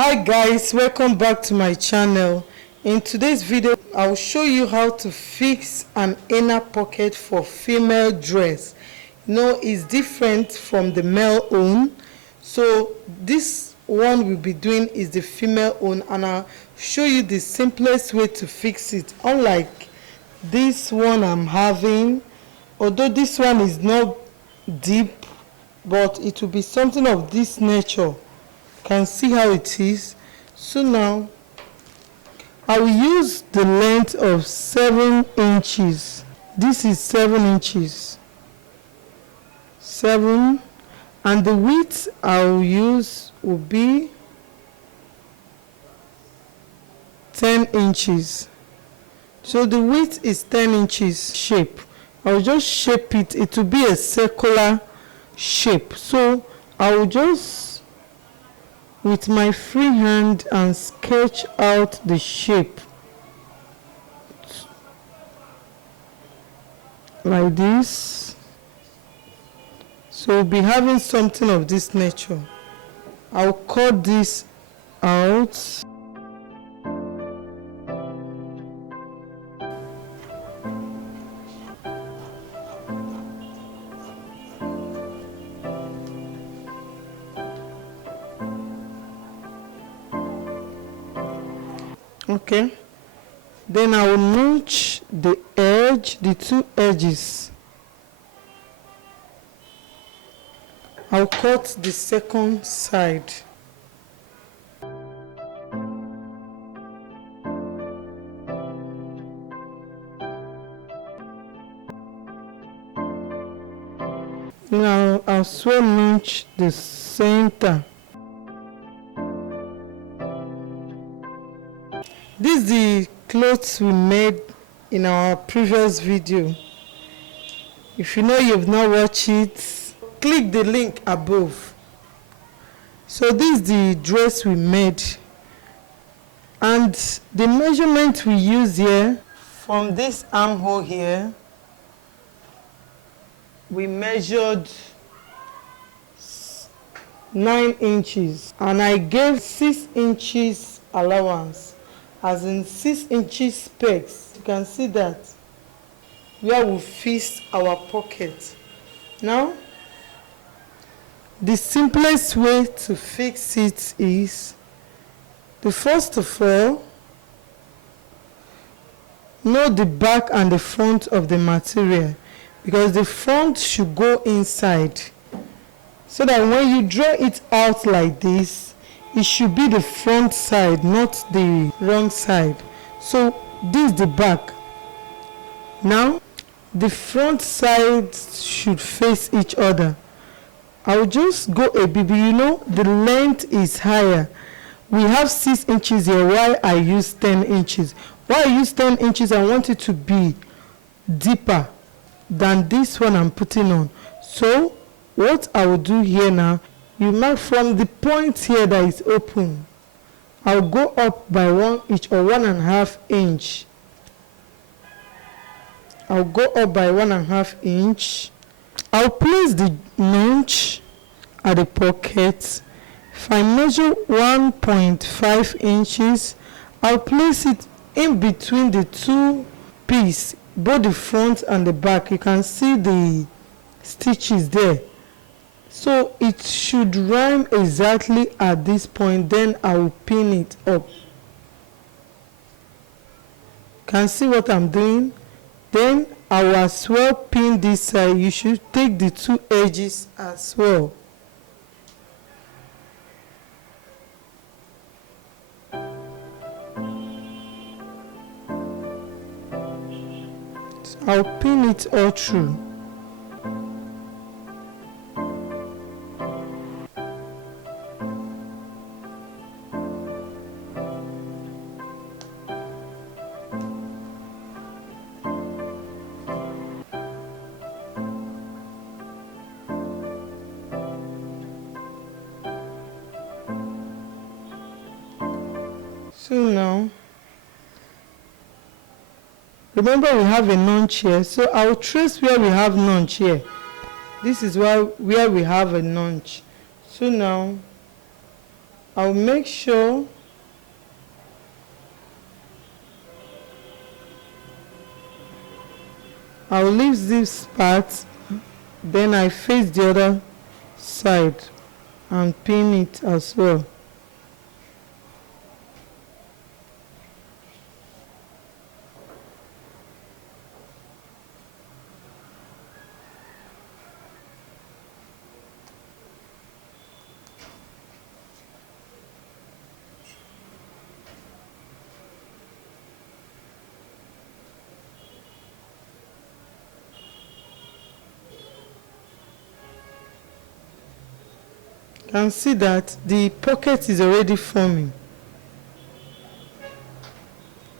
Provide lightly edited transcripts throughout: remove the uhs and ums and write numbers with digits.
Hi guys, welcome back to my channel. In today's video I'll show you how to fix an inner pocket for female dress. It's different from the male own, so this one we'll be doing is the female own, and I'll show you the simplest way to fix it. Unlike this one I'm having, although this one is not deep, but it will be something of this nature. Can see how it is. So now I will use the length of 7 inches. This is 7 inches, 7, and the width I will use will be 10 inches. So the width is 10 inches. Shape, I will just shape it. It will be a circular shape, so I will just with my free hand and sketch out the shape like this. So we'll be having something of this nature. I'll cut this out. Okay, then I will notch the edge, the 2 edges. I'll cut the second side. Now I'll also notch the center. This is the clothes we made in our previous video. If you know you've not watched it, click the link above. So this is the dress we made, and the measurement we use here, from this armhole here, we measured 9 inches, and I gave 6 inches allowance, as in 6 inches space. You can see that where we fix our pocket. Now the simplest way to fix it is, first of all, know the back and the front of the material, because the front should go inside, so that when you draw it out like this, it should be the front side, not the wrong side. So this is the back. Now the front sides should face each other. I will just go a bit, the length is higher. We have 6 inches here, while I use 10 inches. Why I use 10 inches, I want it to be deeper than this one I'm putting on. So what I will do here now, you mark from the point here that is open. I'll go up by 1 inch or 1.5 inch. I'll go up by 1.5 inch. I'll place the notch at the pocket. If I measure 1.5 inches, I'll place it in between the 2 pieces, both the front and the back. You can see the stitches there. So it should rhyme exactly at this point. Then I will pin it up. Can see what I'm doing? Then I will as well pin this side. You should take the 2 edges as well. So I'll pin it all through. So now, remember we have a notch here, so I'll trace where we have notch here. This is where we have a notch. So now I'll make sure I'll leave this part, then I face the other side and pin it as well. You can see that the pocket is already forming.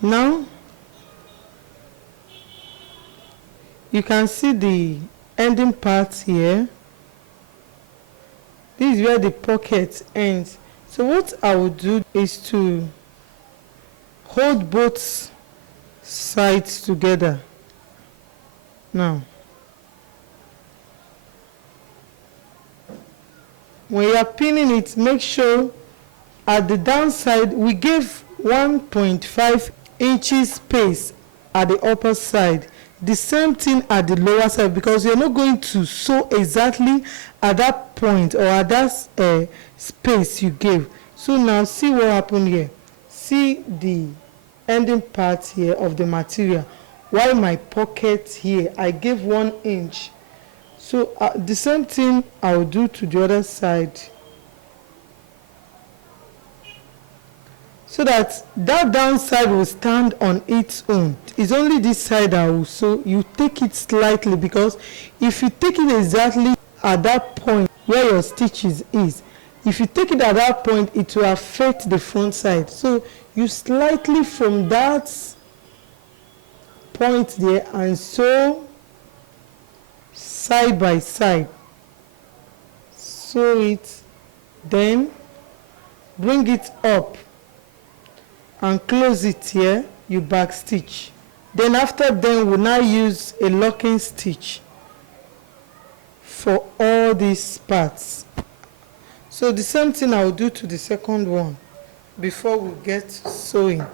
Now you can see the ending part here. This is where the pocket ends. So what I will do is to hold both sides together. Now when you are pinning it, make sure at the downside we gave 1.5 inches space at the upper side, the same thing at the lower side, because you're not going to sew exactly at that point or at that space you gave. So now see what happened here. See the ending part here of the material, while my pocket here I gave 1 inch. So the same thing I will do to the other side, so that that downside will stand on its own. It's only this side I will sew. You take it slightly, because if you take it exactly at that point where your stitches is, if you take it at that point, it will affect the front side. So you slightly from that point there and sew side by side. Sew it, then bring it up and close it here. You back stitch. Then after then we'll now use a locking stitch for all these parts. So the same thing I'll do to the second one before we get sewing.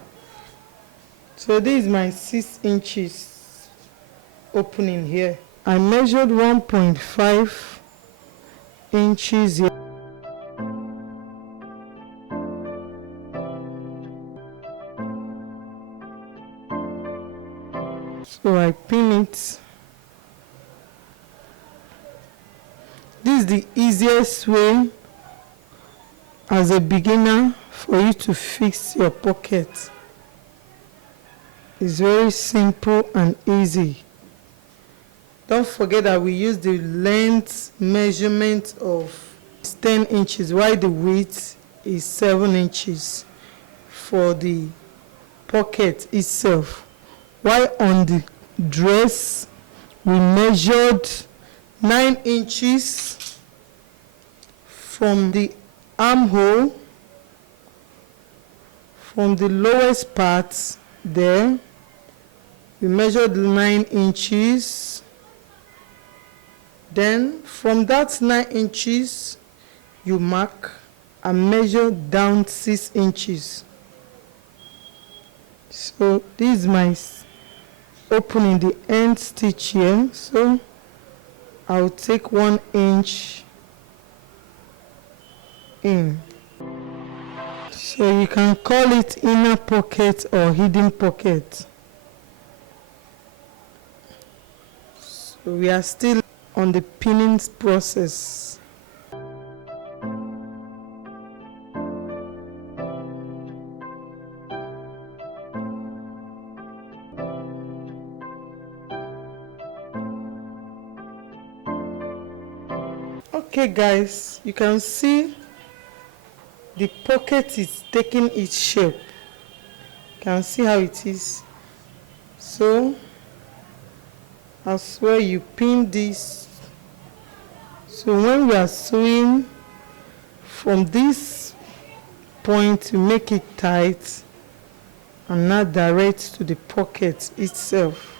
So this is my 6 inches opening here. I measured 1.5 inches here. So I pin it. This is the easiest way as a beginner for you to fix your pocket. It's very simple and easy. Don't forget that we use the length measurement of 10 inches, while the width is 7 inches for the pocket itself. While on the dress, we measured 9 inches from the armhole, from the lowest part there. We measured 9 inches. Then from that 9 inches, you mark and measure down 6 inches. So this is my opening, the end stitch here. So I'll take 1 inch in. So you can call it inner pocket or hidden pocket. So we are still on the pinning process. Okay guys, you can see the pocket is taking its shape. You can see how it is. So as well, you pin this. So when we are sewing from this point, you make it tight and now direct to the pocket itself.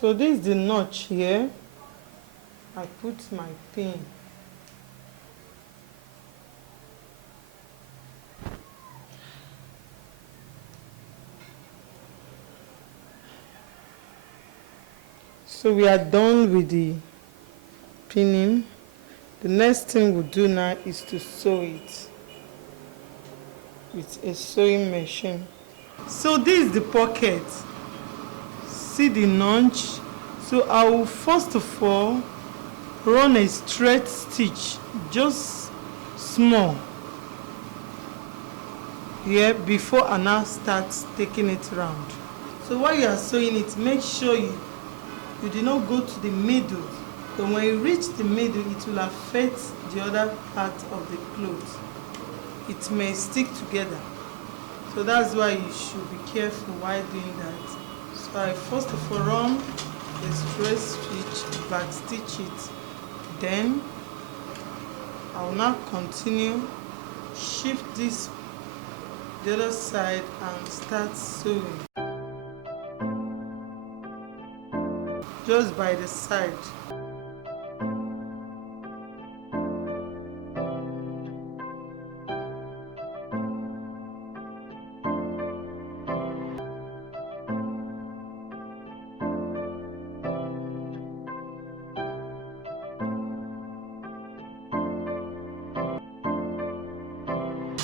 So this is the notch here. I put my pin. So we are done with the pinning. The next thing we'll do now is to sew it with a sewing machine. So this is the pocket. See the notch? So I will first of all run a straight stitch, just small here, before I now start taking it round. So while you are sewing it, make sure you do not go to the middle. So when you reach the middle, it will affect the other part of the clothes. It may stick together. So that's why you should be careful while doing that. So I first of all run a straight stitch, back stitch it. Then I will now continue, shift this the other side and start sewing. Just by the side.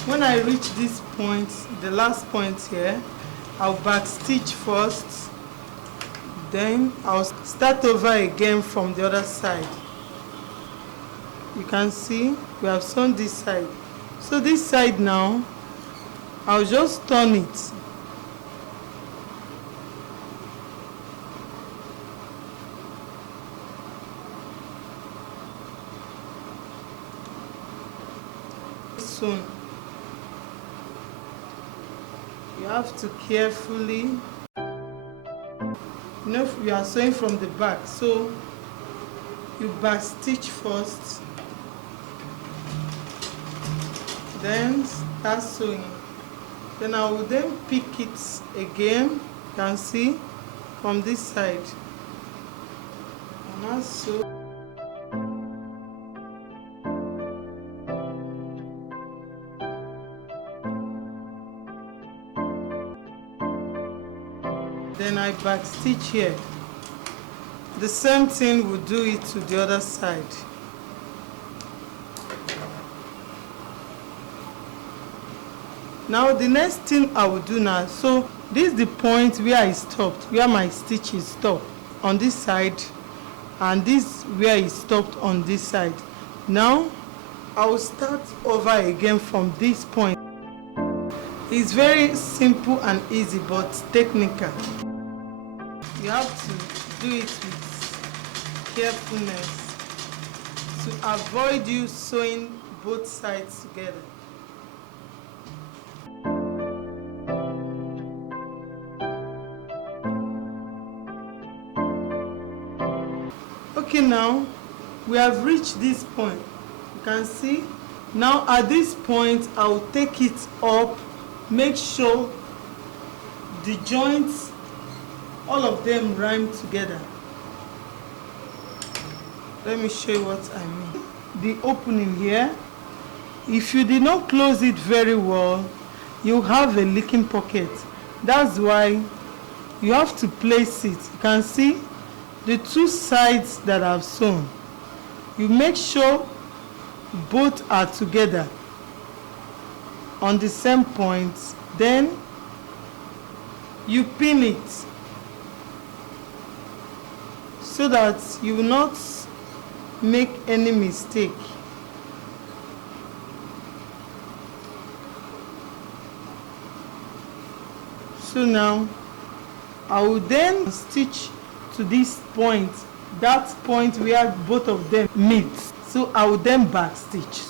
When I reach this point, the last point here, I'll back stitch first, then I'll start over again from the other side. You can see we have sewn this side. So this side now, I'll just turn it. Soon. You have to carefully, we are sewing from the back, so you back stitch first, then start sewing. Then I will then pick it again, you can see, from this side, and also then I back stitch here. The same thing, we'll do it to the other side. Now the next thing I will do now, so this is the point where I stopped, where my stitch is stopped on this side, and this where it stopped on this side. Now I will start over again from this point. It's very simple and easy, but technical. You have to do it with carefulness to avoid you sewing both sides together. Okay, now we have reached this point. You can see. Now at this point, I will take it up. Make sure the joints, all of them rhyme together. Let me show you what I mean. The opening here, if you did not close it very well, you have a leaking pocket. That's why you have to place it. You can see the two sides that I've sewn. You make sure both are together on the same point, then you pin it so that you will not make any mistake. So now I will then stitch to this point, that point where both of them meet. So I will then back stitch.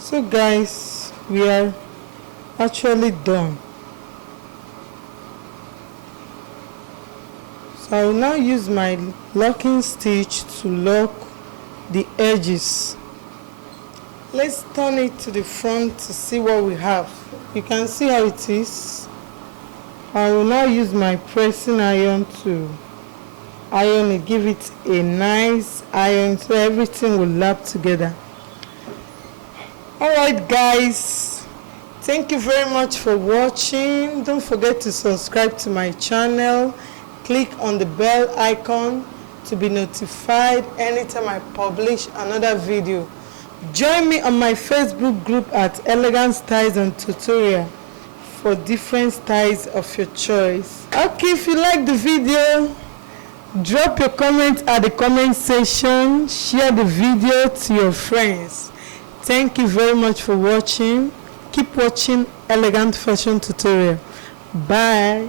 So guys, we are actually done. So I will now use my locking stitch to lock the edges. Let's turn it to the front to see what we have. You can see how it is. I will now use my pressing iron to iron it, give it a nice iron so everything will lap together. Alright guys, thank you very much for watching. Don't forget to subscribe to my channel. Click on the bell icon to be notified anytime I publish another video. Join me on my Facebook group at Elegant Styles and Tutorial for different styles of your choice. Okay, if you like the video, drop your comment at the comment section. Share the video to your friends. Thank you very much for watching. Keep watching Elegant Fashion Tutorial. Bye.